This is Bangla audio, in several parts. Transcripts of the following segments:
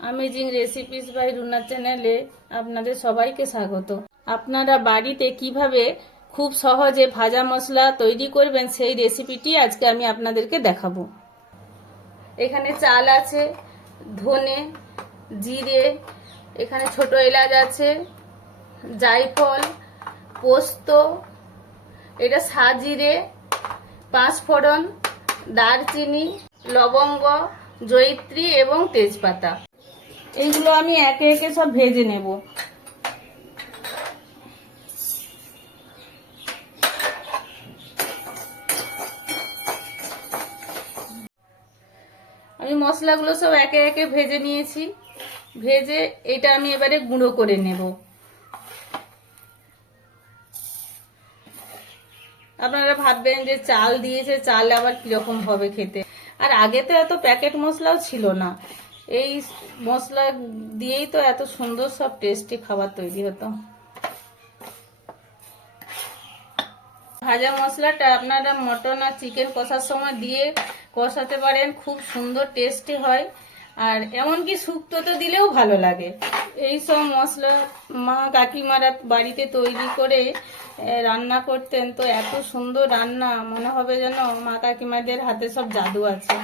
अमेजिং রেসিপিস বাই রুনা চ্যানেলে আপনাদের সবাইকে স্বাগত। আপনারা বাড়িতে কিভাবে খুব সহজে ভাজা মশলা তৈরি করবেন সেই রেসিপিটি আজকে আমি আপনাদেরকে দেখাবো। এখানে চাল আছে, ধনে, জিরে, এখানে ছোট এলাচ আছে, জায়ফল, পোস্ত, এটা সাজিরে, পাঁচফোড়ন, দারচিনি, লবঙ্গ, জয়িত্রী এবং তেজপাতা। এইগুলো আমি একে একে সব ভেজে নেব। আমি মশলাগুলো সব একে একে ভেজে নিয়েছি। ভেজে এটা আমি এবারে গুঁড়ো করে নেব। আপনারা ভাববেন যে চাল দিয়েছে, চাল আবার কিরকম হবে খেতে। আর আগে তো এত প্যাকেট মশলাও ছিল না, এই মশলা দিয়েই তো এত সুন্দর সব টেস্টি খাবার তৈরি হতো। ভাজা মশলাটা আপনারা মটন আর চিকেন কষার সময় দিয়ে কষাতে পারেন, খুব সুন্দর টেস্টি হয়। আর এমনকি শুক্তোতে দিলেও ভালো লাগে। এই সব মশলা মা কাকিমারা বাড়িতে তৈরি করে রান্না করতেন, তো এত সুন্দর রান্না, মনে হবে যেন মা কাকিমাদের হাতে সব জাদু আছে।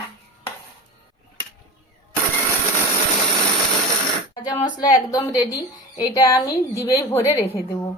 ভাজা মশলা একদম রেডি, এটা আমি ডিবেই ভরে রেখে দেবো।